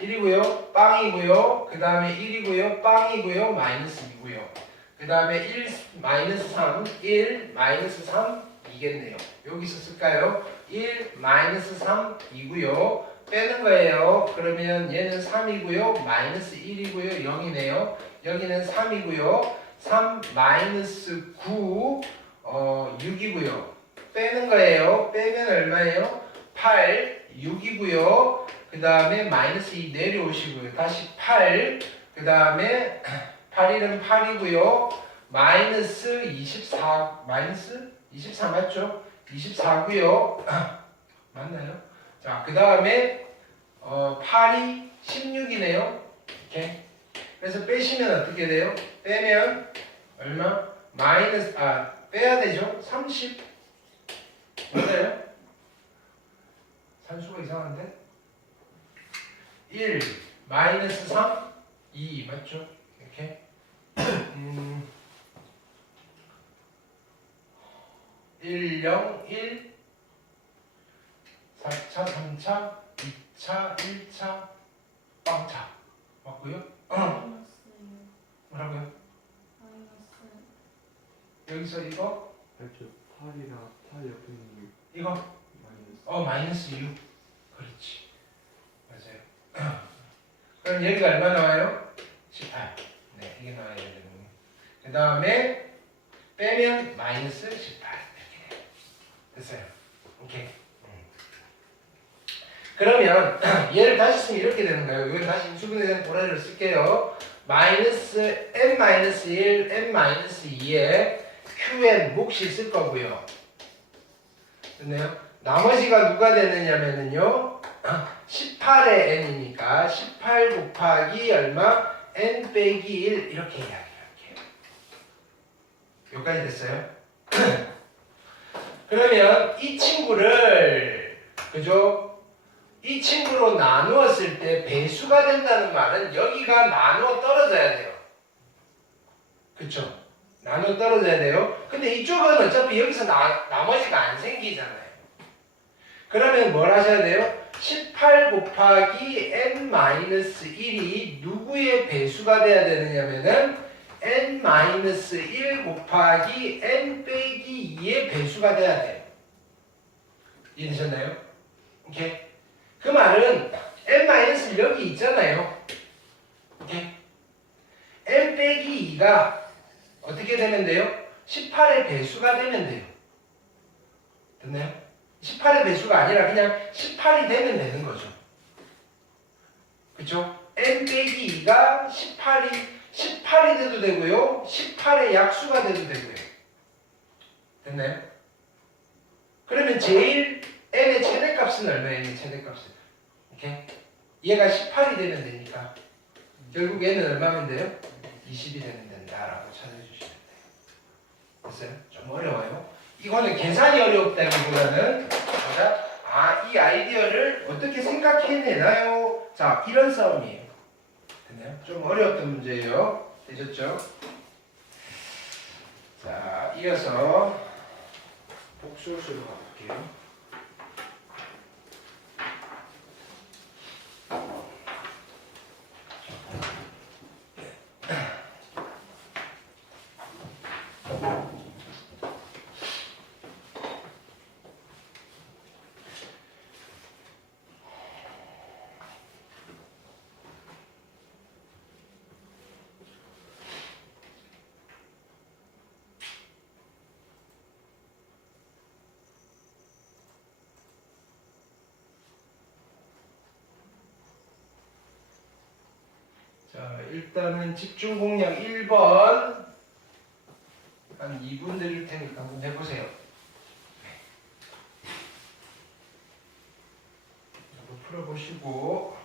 1이고요. 빵이고요. 그 다음에 1이고요. 빵이고요. 마이너스 2고요. 그 다음에 1 마이너스 3, 1 마이너스 3 2겠네요. 여기서 쓸까요? 1 마이너스 3 2고요. 빼는 거예요. 그러면 얘는 3이고요. 마이너스 1이고요. 0이네요. 여기는 3이고요. 3 마이너스 9 6이고요. 빼는 거예요. 빼면 얼마예요? 8 6이고요. 그 다음에 마이너스 2 내려오시고요. 다시 8 그 다음에 8일은 8이고요. 마이너스 24 마이너스 24 맞죠? 24고요. 맞나요? 자, 그 다음에 8이 16이네요. 이렇게. 그래서 빼시면 어떻게 돼요? 빼면 얼마? 마이너스 빼야 되죠? 30 맞아요? 산수가 이상한데? 1 마이너스 3 2 맞죠? 이렇게 1 0 1 4차 3차 2차 1차 빵차 맞고요? 뭐라고요? 여기서 이거? 알죠. 8이랑 8 옆에 있는 이거? 마이너스. 마이너스 6 그렇지 맞아요. 그럼 여기가 얼마 나와요? 18 네 이게 나와야 되는 그 다음에 빼면 마이너스 18 이렇게 됐어요. 오케이. 그러면 얘를 다시 쓰면 이렇게 되는 거예요. 이건 다시 인수분해에 대한 도라지를 쓸게요. 마이너스 n-1 n-2에 qn 몫이 있을 거고요. 됐나요? 나머지가 누가 되느냐면요 18의 n이니까 18 곱하기 얼마? n 빼기 1 이렇게 이야기할게요. 여기까지 됐어요? 그러면 이 친구를 그죠? 이 친구로 나누었을 때 배수가 된다는 말은 여기가 나누어 떨어져야 돼요. 그쵸? 나누어 떨어져야 돼요. 근데 이쪽은 어차피 여기서 나머지가 안 생기잖아요. 그러면 뭘 하셔야 돼요? 18 곱하기 n-1이 누구의 배수가 돼야 되느냐면은 n-1 곱하기 n 빼기 2의 배수가 돼야 돼요. 이해되셨나요? 오케이? 그 말은 n-는 여기 있잖아요. 오케이? n 빼기 2가 어떻게 되면 돼요? 18의 배수가 되면 돼요. 됐나요? 18의 배수가 아니라 그냥 18이 되면 되는 거죠. 그쵸? n 빼기 2가 18이 돼도 되고요. 18의 약수가 돼도 되고요. 됐나요? 그러면 제일 n의 최대값은 얼마예요? n의 최대값은. 오케이? 얘가 18이 되면 되니까 결국 n은 얼마면 돼요? 20이 되면 된다라고 찾아주시면 돼요. 됐어요? 좀 어려워요. 이거는 계산이 어렵다기보다는 이 아이디어를 어떻게 생각해내나요? 자, 이런 싸움이에요. 됐나요? 좀 어려웠던 문제예요. 되셨죠? 자, 이어서 복수수로 가볼게요. 자, 일단은 집중 공략 1번 한 2분 드릴 테니까 한번 해보세요. 한번 풀어보시고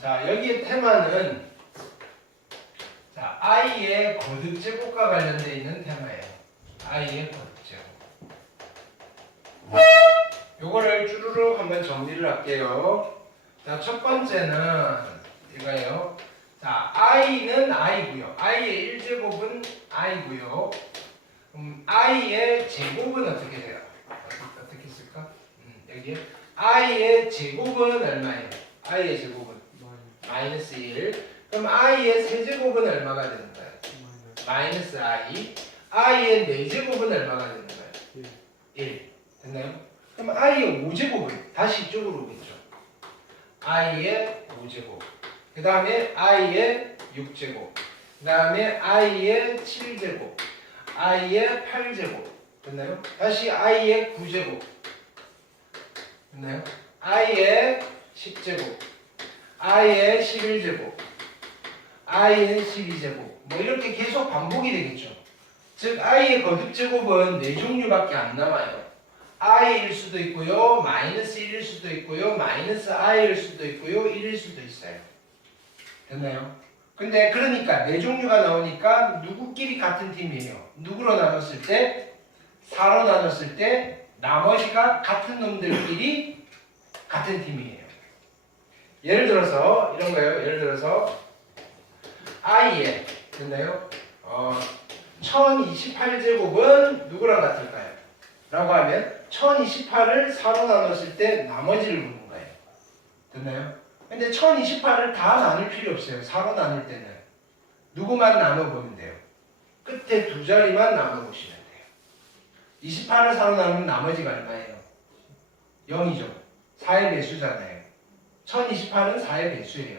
자, 여기에 테마는 자, i의 거듭 제곱과 관련되어 있는 테마예요. i의 거듭 제곱. 요거를 쭈루룩 한번 정리를 할게요. 자, 첫 번째는 이거예요. 자, i는 i고요. i의 1제곱은 i고요. i의 제곱은 어떻게 돼요? 어떻게 쓸까? 여기 i의 제곱은 얼마예요? i의 제곱은 마이너스 1. 그럼 i의 세제곱은 얼마가 되는 거예요? 마이너스 i. i의 4제곱은 얼마가 되는 거예요? 1. 됐나요? 그럼 i의 5제곱은 다시 이쪽으로 오겠죠. i의 5제곱. 그 다음에 i의 6제곱. 그 다음에 i의 7제곱. i의 8제곱. 됐나요? 다시 i의 9제곱. 됐나요? i의 10제곱. i의 11제곱. i의 12제곱. 뭐 이렇게 계속 반복이 되겠죠. 즉 i의 거듭제곱은 4종류밖에 안 남아요. i일 수도 있고요. 마이너스 1일 수도 있고요. 마이너스 i일 수도 있고요. 1일 수도 있어요. 됐나요? 근데 그러니까 4종류가 나오니까 누구끼리 같은 팀이에요. 누구로 나눴을 때? 4로 나눴을 때 나머지가 같은 놈들끼리 같은 팀이에요. 예를 들어서 이런 거예요. 예를 들어서 i에 됐나요? 1028제곱은 누구랑 같을까요? 라고 하면 1028을 4로 나눴을 때 나머지를 묻는 거예요. 됐나요? 근데 1028을 다 나눌 필요 없어요. 4로 나눌 때는 누구만 나눠보면 돼요. 끝에 두 자리만 나눠보시면 돼요. 28을 4로 나누면 나머지가 얼마예요? 0이죠. 4의 배수잖아요. 1028은 4의 배수예요.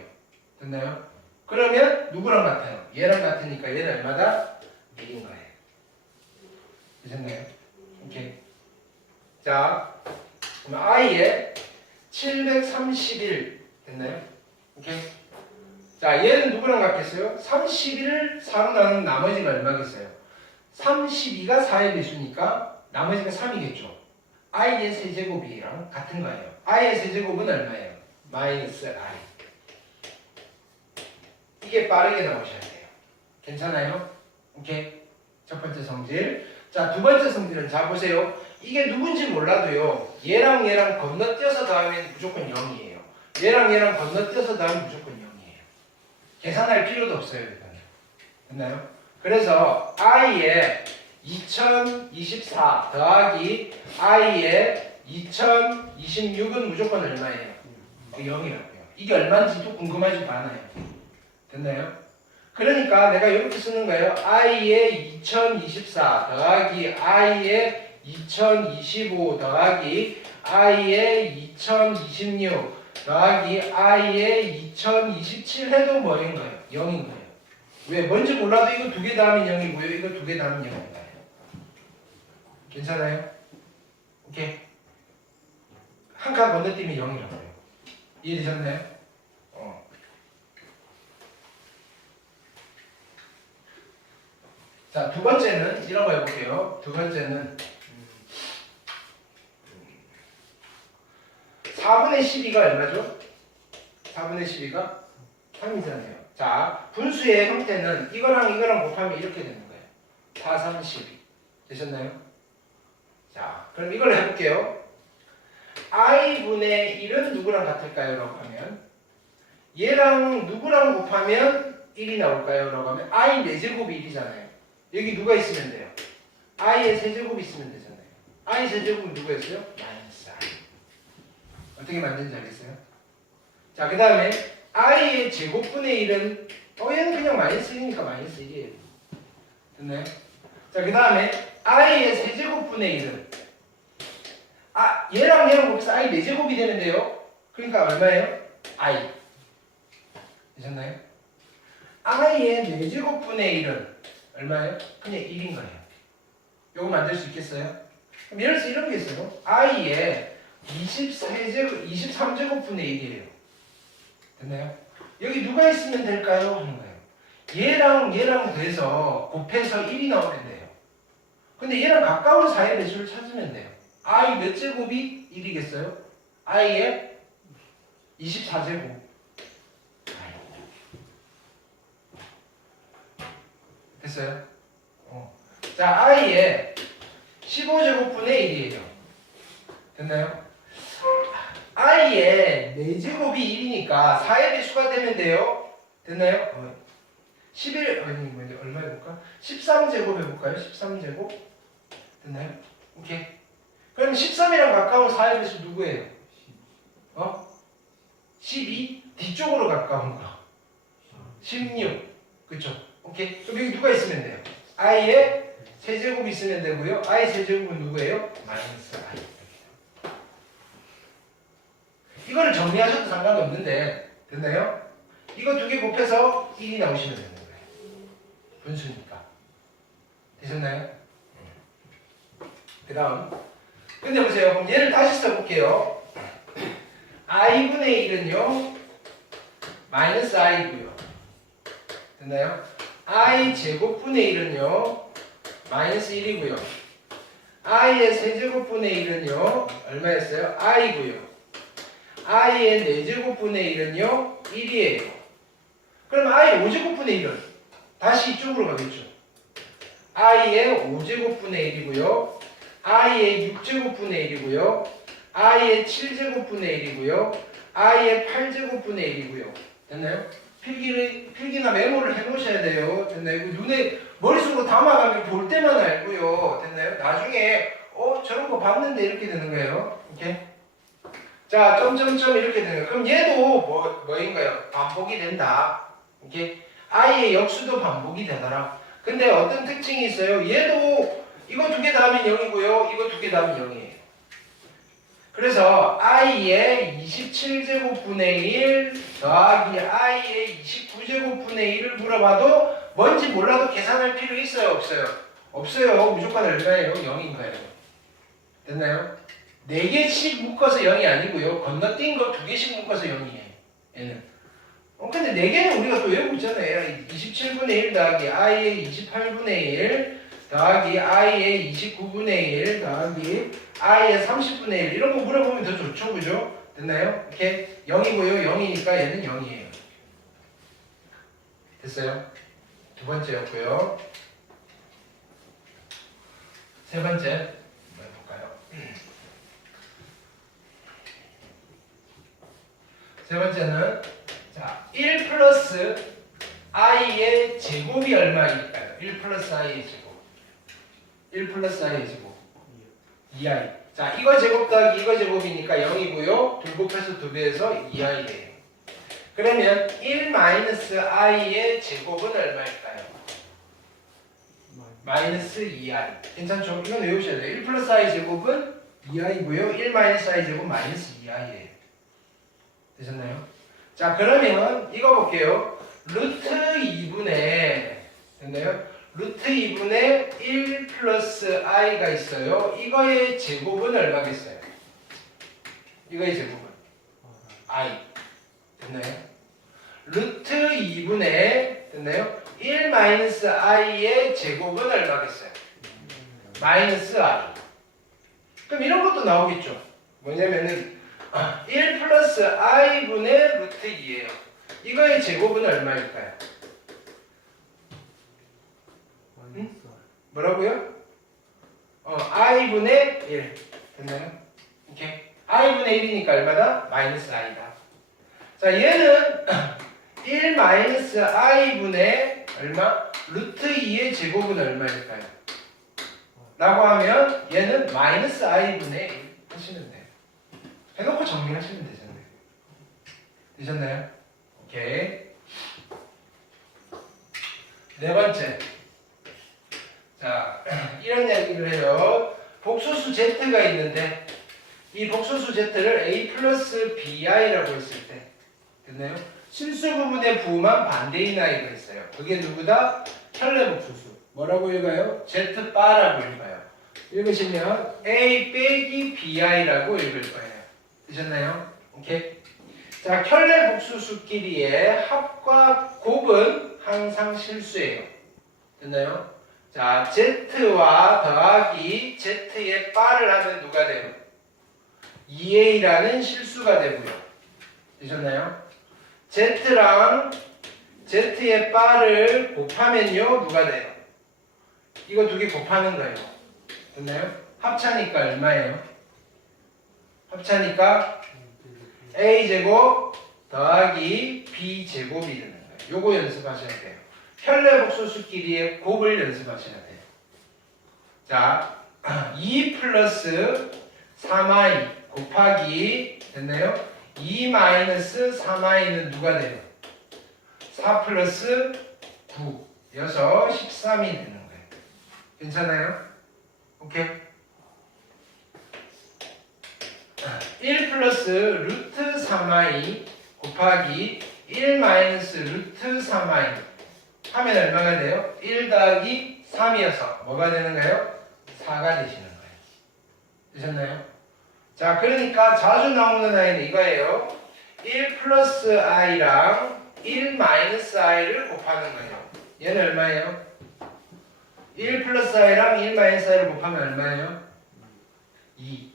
됐나요? 그러면 누구랑 같아요? 얘랑 같으니까 얘는 얼마다? 1인 거예요. 되셨나요? 오케이. 자, 그럼 i에 731 됐나요? 오케이. 자, 얘는 누구랑 같겠어요? 31을 4로 나누면 나머지가 얼마겠어요? 32가 4의 배수니까 나머지가 3이겠죠. i의 세제곱이랑 같은 거예요. i의 세제곱은 얼마예요? 마이너스 i. 이게 빠르게 나오셔야 돼요. 괜찮아요? 오케이. 첫 번째 성질. 자, 두 번째 성질은 자 보세요. 이게 누군지 몰라도요. 얘랑 얘랑 건너뛰어서 더하면 무조건 0이에요. 얘랑 얘랑 건너뛰어서 더하면 무조건 0이에요. 계산할 필요도 없어요. 일단. 됐나요? 그래서 i의 2024 더하기 i의 2026은 무조건 얼마예요? 0이라고요. 이게 얼마인지도 궁금하지도 않아요. 됐나요? 그러니까 내가 이렇게 쓰는 거예요. i의 2024 더하기 i의 2025 더하기 i의 2026 더하기 i의 2027 해도 뭐인 거예요? 0인 거예요. 왜? 뭔지 몰라도 이거 두 개 더하면 0이고요. 이거 두 개 더하면 0인 거예요. 괜찮아요? 오케이. 한 칸 건너뛰면 0이라고요. 이해되셨나요? 자, 두 번째는 이런 거 해볼게요. 두 번째는 4분의 12가 얼마죠? 4분의 12가 3이잖아요. 자, 분수의 형태는 이거랑 이거랑 곱하면 이렇게 되는 거예요. 4, 3, 12. 되셨나요? 자, 그럼 이걸 해볼게요. i분의 1은 누구랑 같을까요? 라고 하면 얘랑 누구랑 곱하면 1이 나올까요? 라고 하면 i 4제곱이 1이잖아요. 여기 누가 있으면 돼요? i의 세제곱이 있으면 되잖아요. i 세제곱은 누구였어요? 마이너스 i. 어떻게 만드는지 알겠어요? 자, 그 다음에 i의 제곱분의 1은 얘는 그냥 마이너스 1이니까 마이너스 1이에요. 됐나요? 자, 그 다음에 i의 세제곱분의 1은 얘랑 얘랑 곱해서 i 4제곱이 되는데요. 그러니까 얼마예요? i. 되셨나요? i의 4제곱분의 1은 얼마예요? 그냥 1인 거예요. 요거 만들 수 있겠어요? 그럼 예를 들어서 이런 게 있어요. i의 23제곱분의 1이에요. 됐나요? 여기 누가 있으면 될까요? 하는 거예요. 얘랑 얘랑 돼서 곱해서 1이 나오면 돼요. 근데 얘랑 가까운 4의 배수를 찾으면 돼요. i 몇 제곱이 1이겠어요? i의 24제곱. 됐어요? 자, i의 15제곱분의 1이에요. 됐나요? i의 4제곱이 1이니까 4의 배수가 되면 돼요. 됐나요? 11, 얼마 해볼까? 13제곱 해볼까요? 13제곱? 됐나요? 오케이. 그럼 13이랑 가까운 4의 배수 누구예요? 12? 뒤쪽으로 가까운 거. 16. 그쵸? 오케이. 그럼 여기 누가 있으면 돼요? i의 세제곱이 있으면 되고요. i 세제곱은 누구예요? 마이너스 i. 이거를 정리하셔도 상관없는데 됐나요? 이거 두 개 곱해서 1이 나오시면 되는 거예요. 분수니까. 되셨나요? 그 다음 근데 보세요. 그럼 얘를 다시 써볼게요. i분의 1은요 마이너스 i고요. 됐나요? i 제곱분의 1은요 마이너스 1이고요. i의 세제곱분의 1은요 얼마였어요? i고요. i의 4제곱분의 1은요 1이에요. 그럼 i 5제곱분의 1은 다시 이쪽으로 가겠죠. i의 5제곱분의 1이고요. i의 6제곱분의 1이고요. i의 7제곱분의 1이고요. i의 8제곱분의 1이고요. 됐나요? 필기나 메모를 해놓으셔야 돼요. 됐나요? 눈에 머릿속으로 담아가면 볼 때만 알고요. 됐나요? 나중에 저런 거 봤는데 이렇게 되는 거예요. 이렇게. 자, 점점점 이렇게 되는 거예요. 그럼 얘도 뭐인가요? 반복이 된다. 이렇게. i의 역수도 반복이 되더라. 근데 어떤 특징이 있어요? 얘도 이거 두 개 더하면 0이고요. 이거 두 개 더하면 0이에요. 그래서 i의 27제곱분의 1 더하기 i의 29제곱분의 1을 물어봐도 뭔지 몰라도 계산할 필요 있어요? 없어요? 없어요. 무조건 얼마예요? 0인가요? 됐나요? 4개씩 묶어서 0이 아니고요. 건너뛴 거 2개씩 묶어서 0이에요. 얘는. 근데 4개는 우리가 또 외우고 있잖아요. 27분의 1 더하기 i의 28분의 1 더하기 i의 29분의 1 더하기 i의 30분의 1 이런 거 물어보면 더 좋죠. 그죠? 됐나요? 이렇게 0이고요. 0이니까 얘는 0이에요. 됐어요? 두 번째였고요. 세 번째 한번 해볼까요? 세 번째는 자, 1 플러스 i의 제곱이 얼마일까요? 1 플러스 i의 제곱. 1 플러스 i의 제곱. 2i. 자, 이거 제곱 더하기 이거 제곱이니까 0이고요. 둘 곱해서 2배해서 2i예요. 그러면 1 마이너스 i의 제곱은 얼마일까요? 마이너스 2i. 괜찮죠? 이건 외우셔야 돼요. 1 플러스 i 제곱은 2i고요. 1 마이너스 i 제곱은 마이너스 2i예요. 되셨나요? 자, 그러면 이거 볼게요. 루트 2분의 됐나요? 루트 2분의 1 플러스 i가 있어요. 이거의 제곱은 얼마겠어요? 이거의 제곱은 i. 됐나요? 루트 2분의 됐나요? 1 마이너스 i의 제곱은 얼마겠어요? 마이너스 i. 그럼 이런 것도 나오겠죠. 뭐냐면은 1 플러스 i분의 루트 2예요. 이거의 제곱은 얼마일까요? 뭐라고요? i분의 1 됐나요? 이렇게 i분의 1이니까 얼마다? 마이너스 i다. 자, 얘는 1 마이너스 i분의 얼마? 루트 2의 제곱은 얼마일까요? 라고 하면 얘는 마이너스 i분의 1 하시면 돼요. 해놓고 정리하시면 되잖아요. 되셨나요? 오케이. 네 번째. 자, 이런 이야기를 해요. 복소수 z가 있는데 이 복소수 z를 a 플러스 bi라고 했을 때 됐나요? 실수 부분의 부호만 반대인 i가 있어요. 그게 누구다? 켤레 복소수. 뭐라고 읽어요? z-바라고 읽어요. 읽으시면 a 빼기 bi라고 읽을 거예요. 되셨나요? 오케이. 자, 켤레 복수수끼리의 합과 곱은 항상 실수예요. 됐나요? 자, z와 더하기 z의 바를 하면 누가 돼요? 2a라는 실수가 되고요. 되셨나요? z랑 z의 바를 곱하면요 누가 돼요? 이거 두 개 곱하는 거예요. 됐나요? 합차니까 얼마예요? 합차니까 a제곱 더하기 b제곱이 되는 거예요. 요거 연습하셔야 돼요. 현례복소수끼리의 곱을 연습하셔야 돼요. 자, 2 플러스 3i 곱하기 됐나요? 2 마이너스 3i는 누가 돼요? 4 플러스 9 여서 13이 되는 거예요. 괜찮아요? 오케이? 1 플러스 루트 3i 곱하기 1 마이너스 루트 3i 하면 얼마가 돼요? 1 더하기 3이어서 뭐가 되는가요? 4가 되시는 거예요. 되셨나요? 자, 그러니까 자주 나오는 i는 이거예요. 1 플러스 i랑 1 마이너스 i를 곱하는 거예요. 얘는 얼마예요? 1 플러스 i랑 1 마이너스 i를 곱하면 얼마예요? 2.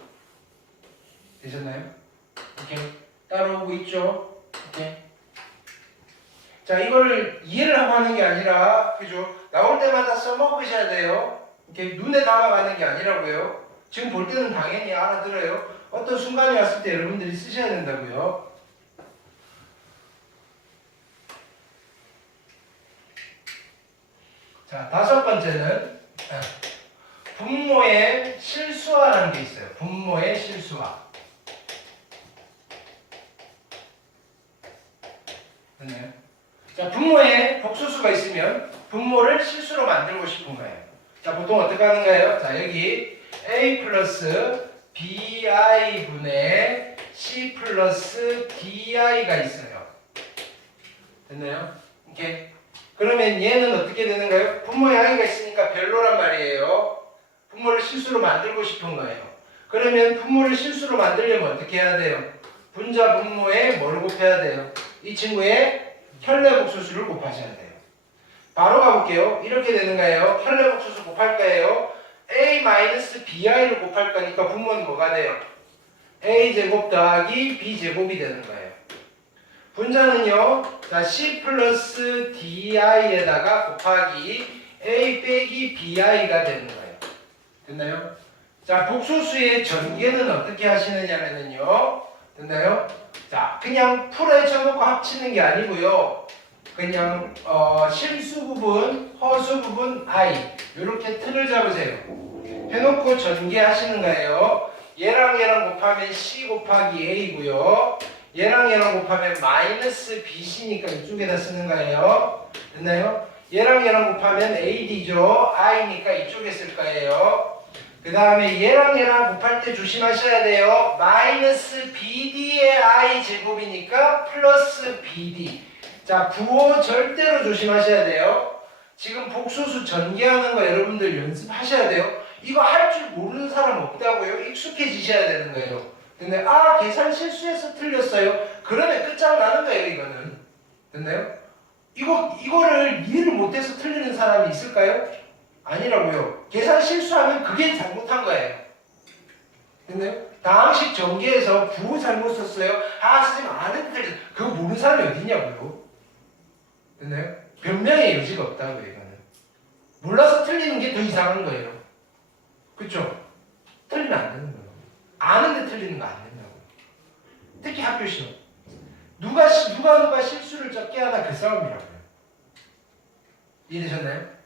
되셨나요? 오케이. 따라오고 있죠? 오케이. 자, 이걸 이해를 하고 하는 게 아니라, 그죠? 나올 때마다 써먹으셔야 돼요. 이렇게 눈에 담아가는 게 아니라고요. 지금 볼 때는 당연히 알아들어요. 어떤 순간이 왔을 때 여러분들이 쓰셔야 된다고요. 자, 다섯 번째는 분모의 실수화라는 게 있어요. 분모의 실수화. 됐나요? 자, 분모에 복소수가 있으면 분모를 실수로 만들고 싶은 거예요. 자, 보통 어떻게 하는 거예요? 자, 여기 a 플러스 bi 분의 c 플러스 di가 있어요. 됐나요? 오케이. 그러면 얘는 어떻게 되는가요? 분모에 i가 있으니까 별로란 말이에요. 분모를 실수로 만들고 싶은 거예요. 그러면 분모를 실수로 만들려면 어떻게 해야 돼요? 분자 분모에 뭘 곱해야 돼요? 이 친구의 현례복소수를 곱하셔야 돼요. 바로 가볼게요. 이렇게 되는 거예요. 현례복소수 곱할 거예요. a-bi를 곱할 거니까 분모는 뭐가 돼요? a제곱 더하기 b제곱이 되는 거예요. 분자는요. 자, c 플러스 di에다가 곱하기 a 빼기 bi가 되는 거예요. 됐나요? 자, 복소수의 전개는 어떻게 하시느냐면요. 됐나요? 자, 그냥 풀에 쳐놓고 합치는 게 아니고요. 그냥 실수 부분, 허수 부분, i 이렇게 틀을 잡으세요. 해놓고 전개하시는 거예요. 얘랑 얘랑 곱하면 c 곱하기 a고요. 얘랑 얘랑 곱하면 마이너스 bc니까 이쪽에다 쓰는 거예요. 됐나요? 얘랑 얘랑 곱하면 ad죠. i니까 이쪽에 쓸 거예요. 그 다음에 얘랑 얘랑 곱할 때 조심하셔야 돼요. 마이너스 bd의 i 제곱이니까 플러스 bd. 자, 부호 절대로 조심하셔야 돼요. 지금 복소수 전개하는 거 여러분들 연습하셔야 돼요. 이거 할 줄 모르는 사람 없다고요. 익숙해지셔야 되는 거예요. 근데 계산 실수해서 틀렸어요. 그러면 끝장나는 거예요. 이거는. 됐나요? 이거를 이해를 못해서 틀리는 사람이 있을까요? 아니라고요. 계산 실수하면 그게 잘못한 거예요. 됐나요? 다항식 전개에서 부호 잘못 썼어요. 선생님 안 해도 틀렸어요. 그거 모르는 사람이 어딨냐고요. 됐나요? 변명의 여지가 없다고요. 이거는. 몰라서 틀리는 게 더 이상한 거예요. 그쵸? 틀리면 안 되는 거예요. 아는데 틀리는 거 안 된다고요. 특히 학교 시험. 누가 실수를 적게 하나 그 싸움이라고요. 이해되셨나요?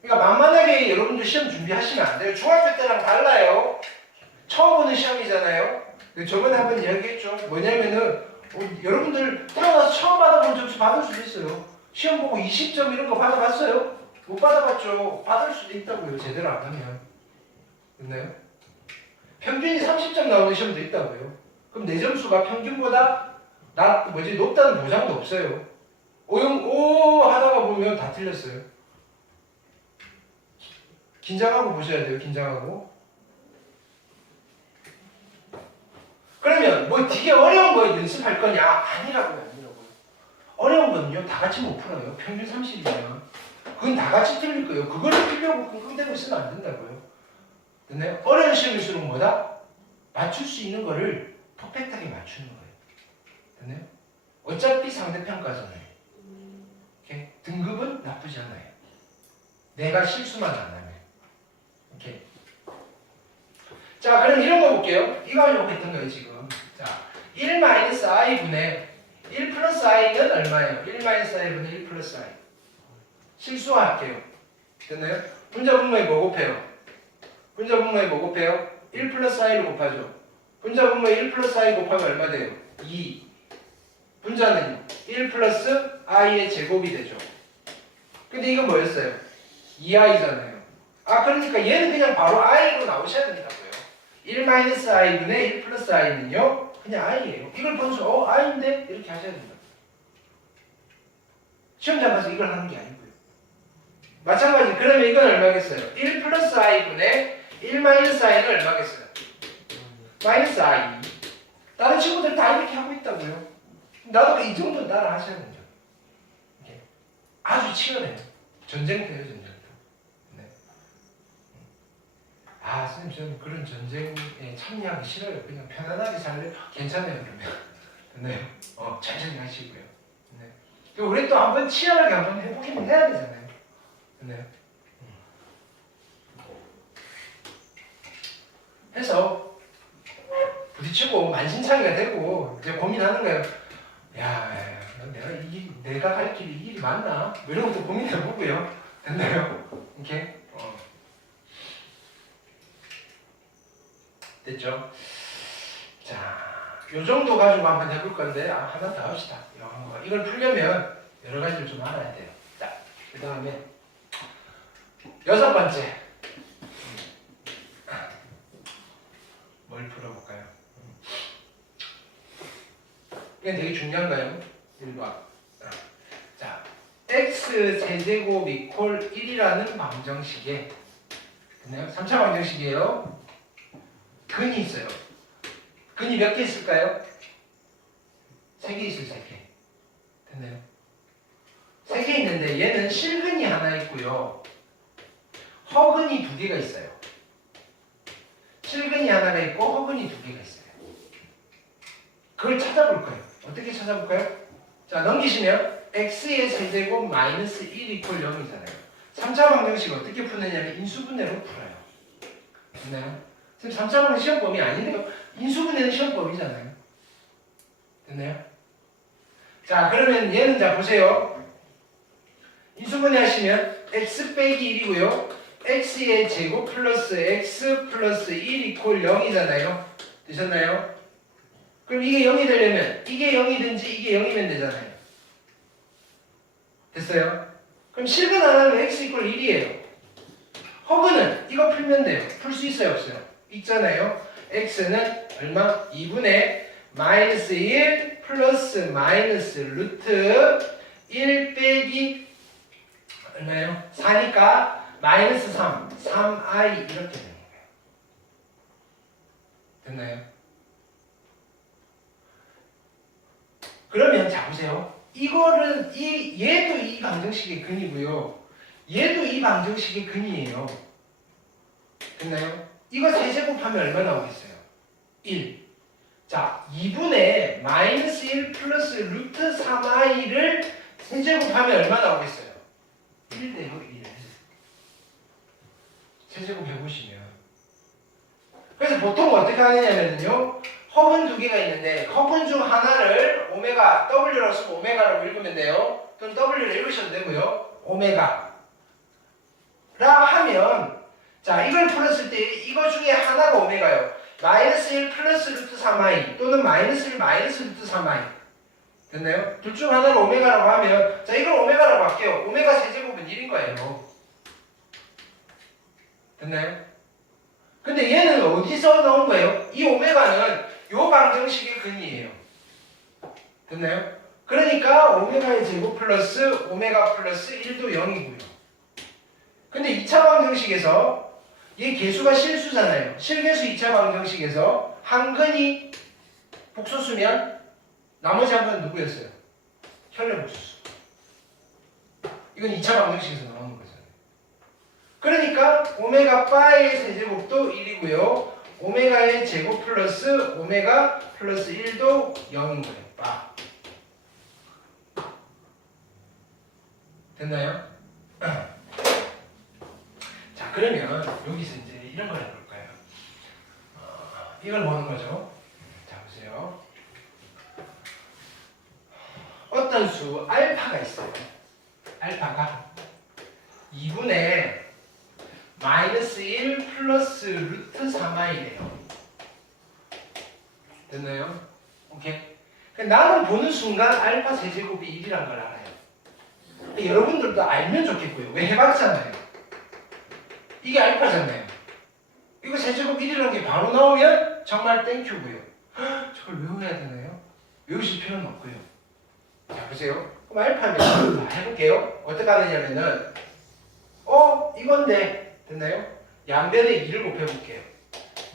그러니까 만만하게 여러분들 시험 준비하시면 안 돼요. 중학교 때랑 달라요. 처음 보는 시험이잖아요. 저번에 한번 이야기했죠. 뭐냐면은 여러분들 태어나서 처음 받아본 점수 받을 수도 있어요. 시험 보고 20점 이런 거 받아봤어요? 못 받아봤죠. 받을 수도 있다고요. 제대로 안 하면. 됐나요? 평균이 30점 나오는 시험도 있다고요. 그럼 내 점수가 평균보다 높다는 보장도 없어요. 오 하다가 보면 다 틀렸어요. 긴장하고 보셔야 돼요. 긴장하고. 그러면 뭐 되게 어려운 거 연습할 거냐? 아니라고요. 어려운 거는요. 다 같이 못 풀어요. 평균 30이면. 그건 다 같이 틀릴 거예요. 그거를 틀려고 끙끙대고 있으면 안 된다고요. 됐나요? 어려운 시험일수록 뭐다? 맞출 수 있는 거를 퍼펙트하게 맞추는 거예요. 됐나요? 어차피 상대평가잖아요. 오케이? 등급은 나쁘지 않아요. 내가 실수만 안 하면. 자, 그럼 이런 거 볼게요. 이거 하려고 했던 거예요, 지금. 자, 1 마이너스 i 분의 1 플러스 i는 얼마예요? 1 마이너스 i 분의 1 플러스 i. 실수할게요. 됐나요? 분자 분모에 뭐 곱해요? 분자 분모에 뭐 곱해요? 1 플러스 i를 곱하죠. 분자 분모에 1 플러스 i 곱하면 얼마 돼요? 2. 분자는 1 플러스 i의 제곱이 되죠. 근데 이건 뭐였어요? 2i잖아요. 아, 그러니까 얘는 그냥 바로 i로 나오셔야 된다고요. 1 마이너스 i분의 1 플러스 i는요, 그냥 i예요. 이걸 보면서 i인데? 이렇게 하셔야 된다. 시험장 가서 이걸 하는 게 아니고요. 마찬가지, 그러면 이건 얼마겠어요? 1 플러스 i분의 1 마이너스 i는 얼마겠어요? 마이너스 i. 다른 친구들 다 이렇게 하고 있다고요. 나도 이 정도는 따라 하셔야 된다. 이렇게. 아주 치열해요. 전쟁터예요, 전쟁터. 네. 아, 선생님, 저는 그런 전쟁에 참여하기 싫어요. 그냥 편안하게 살래요. 괜찮아요, 그러면. 네. 천천히 하시고요. 네. 우리 또 한번 치열하게 한번 해보기는 해야 되잖아요. 네. 해서 부딪히고 만신창이가 되고 이제 고민하는 거예요. 야, 내가 갈 길이 이 길이 맞나? 뭐 이런 것도 고민해보고요. 됐나요? 이렇게 됐죠? 자, 요 정도 가지고 한번 해볼 건데 하나 더 합시다. 이걸 풀려면 여러 가지를 좀 알아야 돼요. 자, 그 다음에 6번째. 뭘 풀어볼까요? 이게 되게 중요한 거예요. 1번. 자, x 세제곱 이퀄 1이라는 방정식에, 됐나요? 3차 방정식이에요. 근이 있어요. 근이 몇 개 있을까요? 3개 있어요, 3개. 됐나요? 3개 있는데 얘는 실근이 하나 있고요. 허근이 2개가 있어요. 실근이 하나가 있고 허근이 2개가 있어요. 그걸 찾아볼 거예요. 어떻게 찾아볼까요? 자, 넘기시면 x의 세제곱 마이너스 1 이퀄 0이잖아요. 3차 방정식 어떻게 푸느냐면 인수분해로 풀어요. 됐나요? 지금 3차 방정식 시험범위 아닌데요. 인수분해는 시험범위잖아요. 됐나요? 자, 그러면 얘는 자 보세요. 인수분해 하시면 x 빼기 1이고요. x의 제곱 플러스 x 플러스 1 이퀄 0이잖아요. 되셨나요? 그럼 이게 0이 되려면 이게 0이든지 이게 0이면 되잖아요. 됐어요? 그럼 실근 하나는 x 이퀄 1이에요. 허근은 이거 풀면 돼요. 풀 수 있어요, 없어요? 있잖아요. x는 얼마? 2분의 마이너스 1 플러스 마이너스 루트 1 빼기 얼마예요? 4니까 마이너스 3, 3i 이렇게 되는 거예요. 됐나요? 그러면 자 보세요. 이거는 얘도 이 방정식의 근이고요. 얘도 이 방정식의 근이에요. 됐나요? 이거 세제곱하면 얼마 나오겠어요? 1. 자, 2분의 마이너스 1 플러스 루트 3i를 세제곱하면 얼마 나오겠어요? 1 돼요, 1. 세제곱 해보시면. 그래서 보통 어떻게 하느냐면요. 허근 2개가 있는데 허근 중 하나를 오메가 W라고 쓰고 오메가라고 읽으면 돼요. 또는 W를 읽으셔도 되고요. 오메가라 하면 자 이걸 풀었을 때 이거 중에 하나가 오메가요. 마이너스 1 플러스 루트 3i 또는 마이너스 1 마이너스 루트 3i 됐나요? 둘 중 하나를 오메가라고 하면 자 이걸 오메가라고 할게요. 오메가 세제곱은 1인 거예요. 됐나요? 근데 얘는 어디서 나온 거예요? 이 오메가는 요 방정식의 근이에요. 됐나요? 그러니까 오메가의 제곱 플러스 오메가 플러스 1도 0이고요. 근데 2차 방정식에서 얘 개수가 실수잖아요. 실개수 2차 방정식에서 한 근이 복소수면 나머지 한 근은 누구였어요? 혈례복소수. 이건 2차 방정식에서 나오는 거잖아요. 그러니까 오메가 바의 세제곱도 1이고요. 오메가의 제곱 플러스 오메가 플러스 1도 0인 거예요. 바. 됐나요? 자, 그러면 여기서 이제 이런 걸 해볼까요? 이걸 보는 거죠. 자, 보세요. 어떤 수 알파가 있어요. 알파가 2분의 마이너스 1 플러스 루트 3i래요. 됐나요? 오케이. 나는 보는 순간 알파 세제곱이 1이란 걸 알아요. 여러분들도 알면 좋겠고요. 왜 해봤잖아요. 이게 알파잖아요. 이거 세제곱 1이라는 게 바로 나오면 정말 땡큐고요. 저걸 외워야 되나요? 외우실 필요는 없고요. 자, 보세요. 그럼 알파면 해볼게요. 어떻게 하느냐면은 이건데 됐나요? 양변에 2를 곱해볼게요.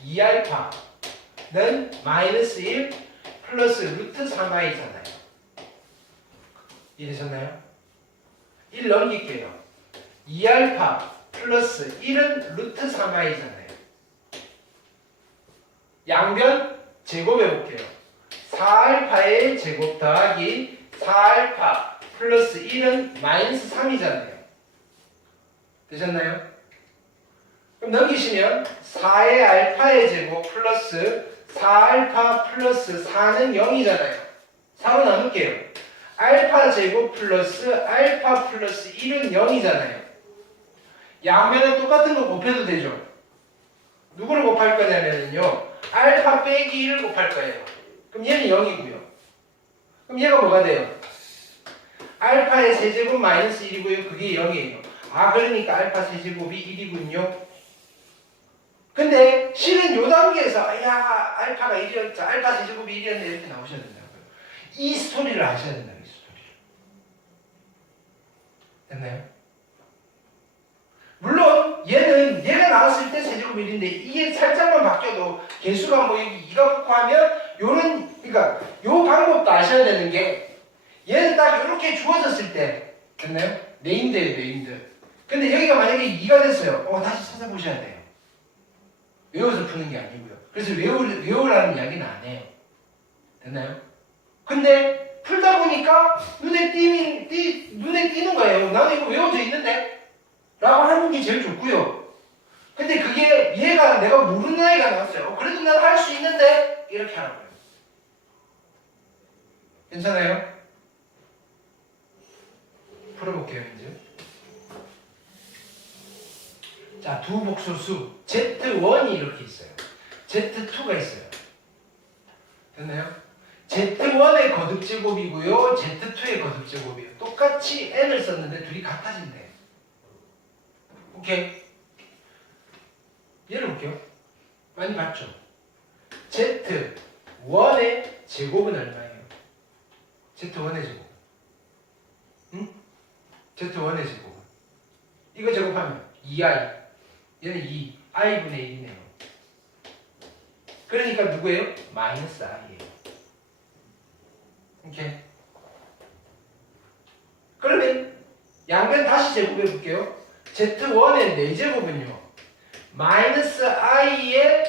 2알파는 마이너스 1 플러스 루트 3i잖아요. 이해되셨나요? 1 넘길게요. 2알파 플러스 1은 루트 3i잖아요. 양변 제곱해볼게요. 4알파의 제곱 더하기 4알파 플러스 1은 마이너스 3이잖아요. 되셨나요? 그럼 넘기시면 4의 알파의 제곱 플러스 4알파 플러스 4는 0이잖아요. 4로 나눌게요. 알파 제곱 플러스 알파 플러스 1은 0이잖아요. 양변에 똑같은 거 곱해도 되죠. 누구를 곱할 거냐면요. 알파 빼기 1을 곱할 거예요. 그럼 얘는 0이고요. 그럼 얘가 뭐가 돼요? 알파의 세제곱 마이너스 1이고요. 그게 0이에요. 그러니까 알파 세제곱이 1이군요. 근데 실은 요 단계에서 알파가 1이었죠. 알파 세제곱이 1이었네 이렇게 나오셔야 된다고요. 이 스토리를 아셔야 된다고요. 이 스토리를. 됐나요? 물론 얘가 나왔을 때 세제곱 1인데 이게 살짝만 바뀌어도 개수가 뭐 여기 2가 붙고 하면 그러니까 요 방법도 아셔야 되는 게 얘는 딱 이렇게 주어졌을 때 됐나요? 네임드예요. 근데 여기가 만약에 2가 됐어요. 다시 찾아보셔야 돼요. 외워서 푸는 게 아니고요. 그래서 외우라는 이야기는 안 해요. 됐나요? 근데 풀다 보니까 눈에 띄는 거예요. 나는 이거 외워져 있는데? 라고 하는 게 제일 좋고요. 근데 그게 얘가 내가 모르는 아이가 나왔어요. 그래도 난 할 수 있는데? 이렇게 하라고요. 괜찮아요? 풀어볼게요, 이제. 자, 두 복소수 Z1이 이렇게 있어요. Z2가 있어요. 됐나요? Z1의 거듭제곱이고요. Z2의 거듭제곱이에요. 똑같이 n을 썼는데 둘이 같아진대요. 오케이. 얘를 볼게요. 많이 봤죠? Z1의 제곱은 얼마예요? Z1의 제곱. 응? Z1의 제곱은. 이거 제곱하면 2i. 얘는 2. i분의 1이네요. 그러니까 누구예요? 마이너스 i예요. 오케이. 그러면 양변 다시 제곱해 볼게요. Z1의 4제곱은요. 마이너스 i의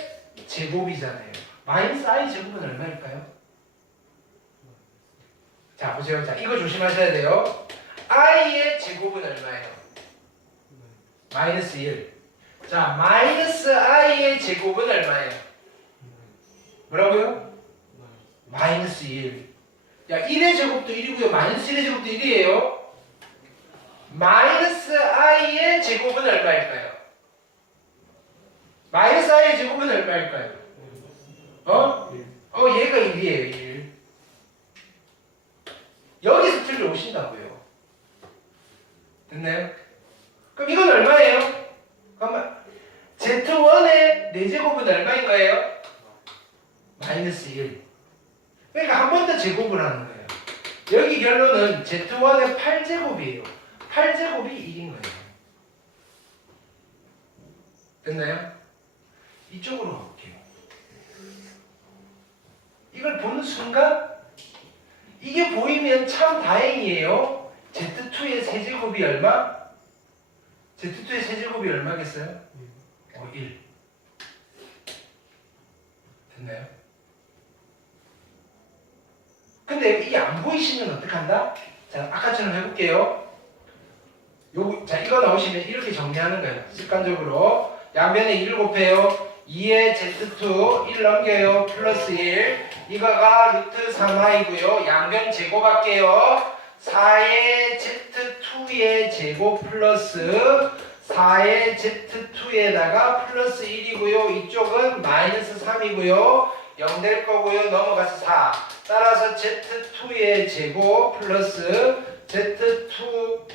제곱이잖아요. 마이너스 i 제곱은 얼마일까요? 자, 보세요. 자, 이거 조심하셔야 돼요. i의 제곱은 얼마예요? 마이너스 1. 자, 마이너스 i의 제곱은 얼마예요? 뭐라고요? 마이너스 1. 야, 1의 제곱도 1이고요. 마이너스 1의 제곱도 1이에요. 마이너스 i의 제곱은 얼마일까요? 마이너스 i의 제곱은 얼마일까요? 얘가 1이에요. 1. 여기서 틀려 오신다고요. 됐나요? 그럼 이건 얼마예요? 잠깐만. Z1의 4제곱은 얼마인 거예요? 마이너스 1. 그러니까 한 번 더 제곱을 하는 거예요. 여기 결론은 Z1의 8제곱이에요. 8제곱이 1인 거예요. 됐나요? 이쪽으로 가볼게요. 이걸 보는 순간 이게 보이면 참 다행이에요. Z2의 세제곱이 얼마? Z2의 세제곱이 얼마겠어요? 1. 됐나요? 근데 이게 안 보이시면 어떡한다? 자, 아까처럼 해볼게요. 자, 이거 나오시면 이렇게 정리하는 거예요. 습관적으로. 양변에 1을 곱해요. 2의 Z2 1 넘겨요. 플러스 1 이거가 루트 3i고요. 양변 제곱할게요. 4의 Z2의 제곱 플러스 4의 Z2에다가 플러스 1이고요. 이쪽은 마이너스 3이고요. 0 될 거고요. 넘어가서 4. 따라서 Z2의 제곱 플러스 Z2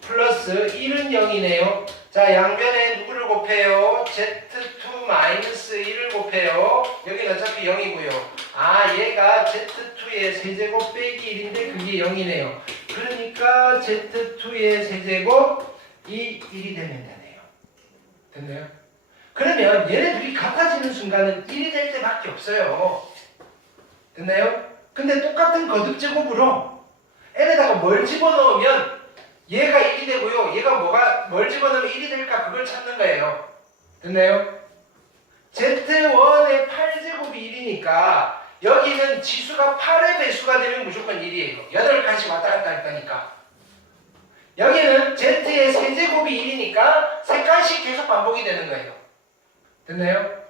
플러스 1은 0이네요. 자, 양변에 누구를 곱해요? Z2 마이너스 1을 곱해요. 여기는 어차피 0이고요. 아, 얘가 Z2의 세제곱 빼기 1인데 그게 0이네요. 그러니까 Z2의 세제곱 이 1이 되면 되네요. 됐나요? 그러면 얘네들이 같아지는 순간은 1이 될 때밖에 없어요. 됐나요? 근데 똑같은 거듭 제곱으로 n에다가 뭘 집어넣으면 얘가 1이 되고요. 얘가 뭘 집어넣으면 1이 될까 그걸 찾는 거예요. 됐나요? Z1의 8제곱이 1이니까 여기는 지수가 8의 배수가 되면 무조건 1이에요. 8칸씩 왔다 갔다 할 거니까. 여기는 Z의 세제곱이 1이니까 3칸씩 계속 반복이 되는 거예요. 됐나요?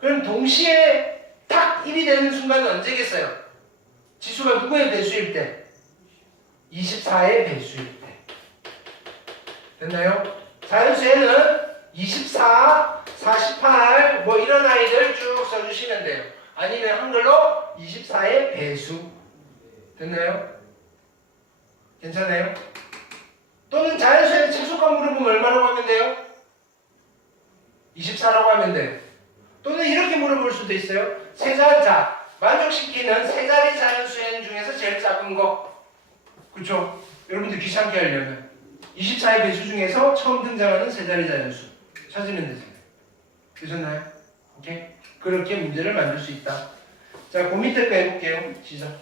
그럼 동시에 탁 1이 되는 순간은 언제겠어요? 지수가 누구의 배수일 때? 24의 배수일 때. 됐나요? 자연수에는 24, 48 뭐 이런 아이들 쭉 써주시면 돼요. 아니면 한글로 24의 배수. 됐나요? 괜찮아요? 또는 자연수에는 직속값 물어보면 얼마라고 하면 돼요? 24라고 하면 돼요. 또는 이렇게 물어볼 수도 있어요. 자, 만족시키는 세 자리 자연수행 중에서 제일 작은 거. 그쵸? 여러분들 귀찮게 하려면 24의 배수 중에서 처음 등장하는 세 자리 자연수 찾으면 되잖아요. 되셨나요? 오케이? 그렇게 문제를 만들 수 있다. 자, 그 밑에 거 해볼게요. 시작.